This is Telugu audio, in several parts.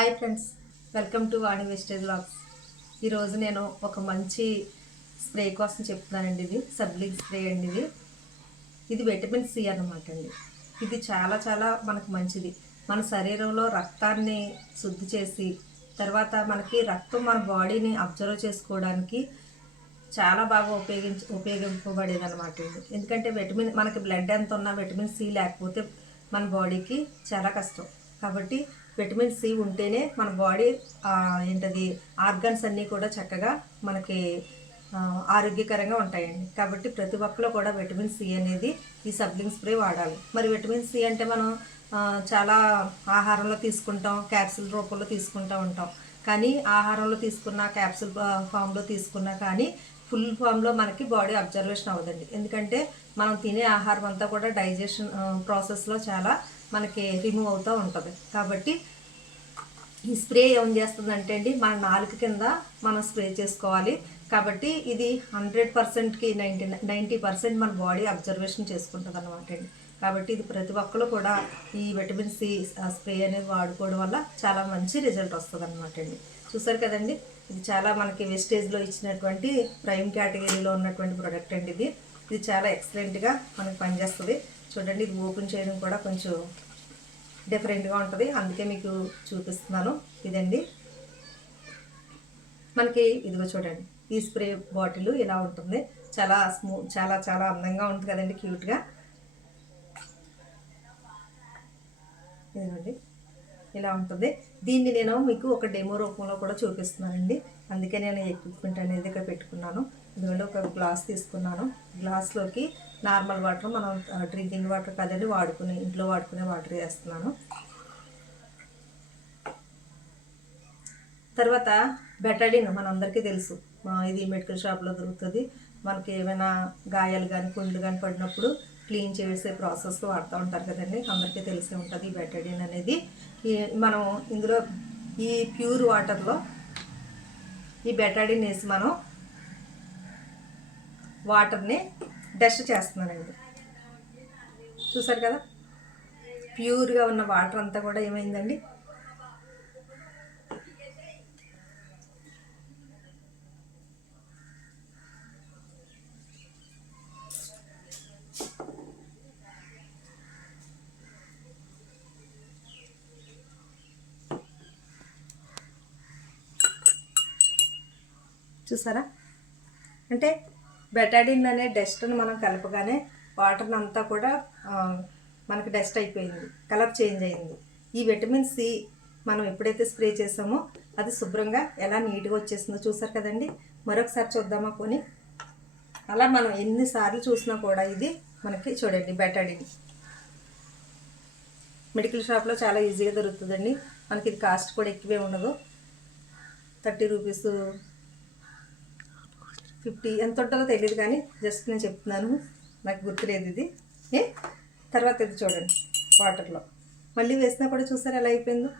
Hi friends welcome to Vani vestige blogs ఈరోజు నేను ఒక మంచి స్ప్రే కోసం చెప్తున్నానండి ఇది సబ్లిక్ స్ప్రే అండి ఇది. ఇది విటమిన్ సి అన్నమాట అండి. ఇది చాలా చాలా మనకు మంచిది. మన శరీరంలో రక్తాన్ని శుద్ధి చేసి తర్వాత మనకి రక్తం మన బాడీని అబ్జర్వ్ చేసుకోవడానికి చాలా బాగా ఉపయోగించ ఉపయోగింపబడేది అనమాట ఇది. ఎందుకంటే విటమిన్ మనకి బ్లడ్ ఎంత ఉన్నా విటమిన్ సి లేకపోతే మన బాడీకి చాలా కష్టం. కాబట్టి విటమిన్ సి ఉంటేనే మన బాడీ ఏంటది ఆర్గన్స్ అన్నీ కూడా చక్కగా మనకి ఆరోగ్యకరంగా ఉంటాయండి. కాబట్టి ప్రతి ఒక్కరు కూడా విటమిన్ సి అనేది ఈ సబ్లింగ్ స్ప్రే వాడాలి. మరి విటమిన్ సి అంటే మనం చాలా ఆహారంలో తీసుకుంటాం క్యాప్సిల్ రూపంలో తీసుకుంటూ ఉంటాం. కానీ ఆహారంలో తీసుకున్న క్యాప్సిల్ ఫామ్లో తీసుకున్నా కానీ ఫుల్ ఫామ్లో మనకి బాడీ అబ్జర్వేషన్ అవ్వదండి. ఎందుకంటే మనం తినే ఆహారం అంతా కూడా డైజెషన్ ప్రాసెస్లో చాలా మనకి రిమూవ్ అవుతూ ఉంటుంది. కాబట్టి ఈ స్ప్రే ఏం చేస్తుందంటే అండి మన నాలుక కింద మనం స్ప్రే చేసుకోవాలి. కాబట్టి ఇది హండ్రెడ్ పర్సెంట్కి నైంటీ నైంటీ పర్సెంట్ మన బాడీ అబ్జర్వేషన్ చేసుకుంటుంది అనమాట అండి. కాబట్టి ఇది ప్రతి ఒక్కరు కూడా ఈ విటమిన్ సి స్ప్రే అనేది వాడుకోవడం వల్ల చాలా మంచి రిజల్ట్ వస్తుంది అనమాట అండి. చూసారు కదండి ఇది చాలా మనకి వెస్టేజ్లో ఇచ్చినటువంటి ప్రైమ్ కేటగిరీలో ఉన్నటువంటి ప్రోడక్ట్ అండి ఇది. ఇది చాలా ఎక్సలెంట్గా మనకి పనిచేస్తుంది. చూడండి ఇది ఓపెన్ చేయడం కూడా కొంచెం డిఫరెంట్గా ఉంటుంది. అందుకే మీకు చూపిస్తున్నాను. ఇదండి. మనకి ఇదిగో చూడండి. ఈ స్ప్రే బాటిల్ ఇలా ఉంటుంది. చాలా స్మూ చాలా చాలా అందంగా ఉంటుంది కదండి క్యూట్గా. ఇదిగోండి. ఇలా ఉంటుంది. దీన్ని నేను మీకు ఒక డెమో రూపంలో కూడా చూపిస్తున్నానండి. అందుకే నేను ఎక్విప్మెంట్ అనేది ఇక్కడ పెట్టుకున్నాను. ఎందుకంటే ఒక గ్లాస్ తీసుకున్నాను. గ్లాస్లోకి నార్మల్ వాటర్ మనం డ్రింకింగ్ వాటర్ కదండి వాడుకునే ఇంట్లో వాడుకునే వాటర్ వేస్తున్నాను. తర్వాత బెటాడిన్ మనందరికీ తెలుసు. ఇది మెడికల్ షాప్లో దొరుకుతుంది. మనకి ఏమైనా గాయాలు కానీ కుండ్లు కానీ పడినప్పుడు క్లీన్ చేసే ప్రాసెస్లో వాడుతూ ఉంటారు కదండి. అందరికీ తెలిసే ఉంటుంది ఈ బెటడిన్ అనేది. ఈ మనం ఇందులో ఈ ప్యూర్ వాటర్లో ఈ బెటాడిన్ వేసి మనం వాటర్ని డస్ట్ చేస్తున్నానండి. చూసారు కదా? ప్యూర్గా ఉన్న వాటర్ అంతా కూడా ఏమైందండి? చూసారా? అంటే బెటాడిన్ అనే డస్ట్ని మనం కలపగానే వాటర్ని అంతా కూడా మనకి డస్ట్ అయిపోయింది కలర్ చేంజ్ అయింది. ఈ విటమిన్ సి మనం ఎప్పుడైతే స్ప్రే చేసామో అది శుభ్రంగా ఎలా నీట్గా వచ్చేసిందో చూసారు కదండి? మరొకసారి చూద్దామా కొని అలా మనం ఎన్నిసార్లు చూసినా కూడా ఇది మనకి చూడండి బెటాడిన్. మెడికల్ షాప్లో చాలా ఈజీగా దొరుకుతుందండి. మనకి ఇది కాస్ట్ కూడా ఎక్కువే ఉండదు. థర్టీ రూపీస్ ఫిఫ్టీ ఎంత ఉంటుందో తెలియదు కానీ జస్ట్ నేను చెప్తున్నాను. నాకు గుర్తులేదు ఇది. ఏ? తర్వాత ఇది చూడండి వాటర్లో మళ్ళీ వేసినా కూడా చూసారు ఎలా అయిపోయిందో?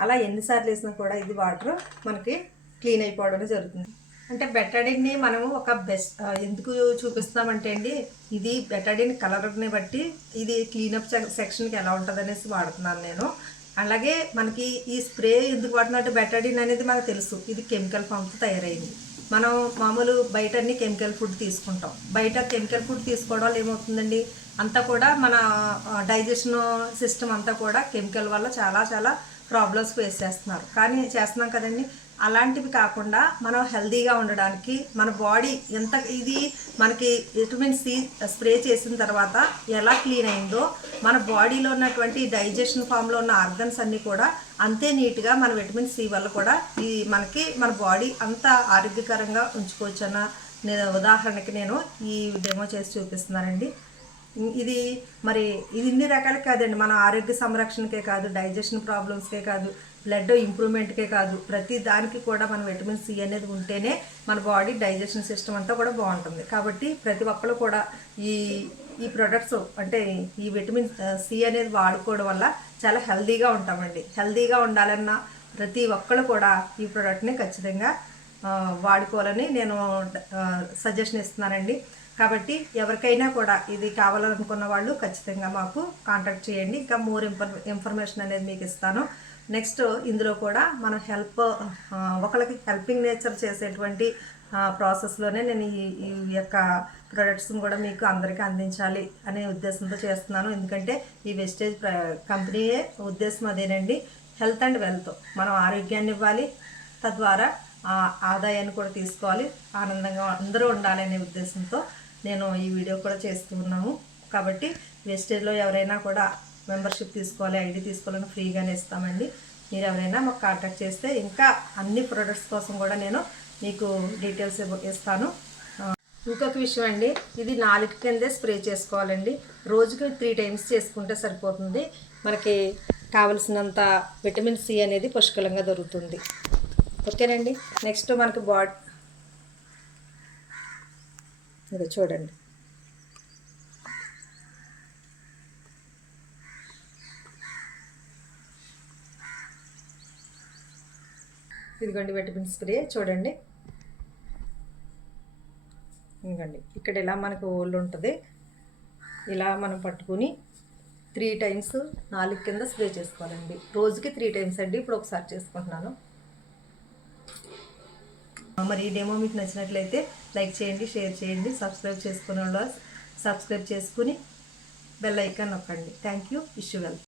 అలా ఎన్నిసార్లు వేసినా కూడా ఇది వాటర్ మనకి క్లీన్ అయిపోవడం జరుగుతుంది. అంటే బెటాడిన్ని మనము ఒక బెస్ట్ ఎందుకు చూపిస్తామంటే అండి ఇది బెటాడిన్ కలర్ని బట్టి ఇది క్లీనప్ సెక్షన్కి ఎలా ఉంటుంది అనేసి వాడుతున్నాను నేను. అలాగే మనకి ఈ స్ప్రే ఎందుకు వాడుతున్నట్టు బెటాడిన్ అనేది మనకు తెలుసు. ఇది కెమికల్ ఫామ్తో తయారైంది. మనం మామూలు బయట అన్ని కెమికల్ ఫుడ్ తీసుకుంటాం. బయట కెమికల్ ఫుడ్ తీసుకోవడం వల్ల ఏమవుతుందండి? అంతా కూడా మన డైజెషన్ సిస్టమ్ అంతా కూడా కెమికల్ వల్ల చాలా చాలా ప్రాబ్లమ్స్ ఫేస్ చేస్తున్నారు. కానీ చేస్తున్నాం కదండి అలాంటివి కాకుండా మనం హెల్తీగా ఉండడానికి మన బాడీ ఎంత ఇది మనకి విటమిన్ సి స్ప్రే చేసిన తర్వాత ఎలా క్లీన్ అయిందో మన బాడీలో ఉన్నటువంటి డైజెషన్ ఫామ్లో ఉన్న ఆర్గన్స్ అన్నీ కూడా అంతే నీట్గా మన విటమిన్ సి వల్ల కూడా ఈ మనకి మన బాడీ అంత ఆరోగ్యకరంగా ఉంచుకోవచ్చు అన్న నేను ఉదాహరణకి నేను ఈ డెమో చేసి చూపిస్తున్నానండి. ఇది మరి ఇది ఇన్ని రకాలకి కాదండి. మన ఆరోగ్య సంరక్షణకే కాదు డైజెషన్ ప్రాబ్లమ్స్కే కాదు. బ్లడ్ ఇంప్రూవ్మెంట్కే కాదు. ప్రతి దానికి కూడా మన విటమిన్ సి అనేది ఉంటేనే మన బాడీ డైజెషన్ సిస్టమ్ అంతా కూడా బాగుంటుంది. కాబట్టి ప్రతి ఒక్కరు కూడా ఈ ఈ ప్రొడక్ట్స్ అంటే ఈ విటమిన్ సి అనేది వాడుకోవడం వల్ల చాలా హెల్దీగా ఉంటామండి. హెల్దీగా ఉండాలన్నా ప్రతి ఒక్కరు కూడా ఈ ప్రోడక్ట్ని ఖచ్చితంగా వాడుకోవాలని నేను సజెషన్ ఇస్తున్నానండి. కాబట్టి ఎవరికైనా కూడా ఇది కావాలనుకున్న వాళ్ళు ఖచ్చితంగా మాకు కాంటాక్ట్ చేయండి. ఇంకా మోర్ ఇన్ఫర్ ఇన్ఫర్మేషన్ అనేది మీకు ఇస్తాను. నెక్స్ట్ ఇందులో కూడా మన హెల్ప్ ఒకరికి హెల్పింగ్ నేచర్ చేసేటువంటి ప్రాసెస్లోనే నేను ఈ ఈ యొక్క ప్రొడక్ట్స్ని కూడా మీకు అందరికీ అందించాలి అనే ఉద్దేశంతో చేస్తున్నాను. ఎందుకంటే ఈ వెస్టేజ్ కంపెనీయే ఉద్దేశం అదేనండి. హెల్త్ అండ్ వెల్త్ మనం ఆరోగ్యాన్ని ఇవ్వాలి తద్వారా ఆ ఆదాయాన్ని కూడా తీసుకోవాలి ఆనందంగా అందరూ ఉండాలి అనే ఉద్దేశంతో నేను ఈ వీడియో కూడా చేస్తూ ఉన్నాము కాబట్టి వెస్టేజ్లో ఎవరైనా కూడా మెంబర్షిప్ తీసుకోవాలి ఐడి తీసుకోవాలని ఫ్రీగానే ఇస్తామండి. మీరు ఎవరైనా మాకు కాంటాక్ట్ చేస్తే ఇంకా అన్ని ప్రొడక్ట్స్ కోసం కూడా నేను మీకు డీటెయిల్స్ ఇవ్వ- ఇస్తాను. ఇంకొక విషయం అండి ఇది నాలుగు కిందే స్ప్రే చేసుకోవాలండి. రోజుకి త్రీ టైమ్స్ చేసుకుంటే సరిపోతుంది. మనకి కావలసినంత విటమిన్ సి అనేది పుష్కలంగా దొరుకుతుంది. ఓకేనండి నెక్స్ట్ మనకి బాడీ ఇది చూడండి. ఇదిగోండి విటమిన్ స్ప్రే చూడండి. ఇదిగోండి ఇక్కడ ఇలా మనకు ఓల్డ్ ఉంటుంది. ఇలా మనం పట్టుకుని త్రీ టైమ్స్ నాలుగు కింద స్ప్రే చేసుకోవాలండి. రోజుకి త్రీ టైమ్స్ అండి ఇప్పుడు ఒకసారి చేసుకుంటున్నాను. మరి ఈ డెమో మీకు నచ్చినట్లయితే లైక్ చేయండి షేర్ చేయండి సబ్స్క్రైబ్ చేసుకునే వాళ్ళు సబ్స్క్రైబ్ చేసుకుని బెల్ ఐకాన్ నొక్కండి. Thank you wish well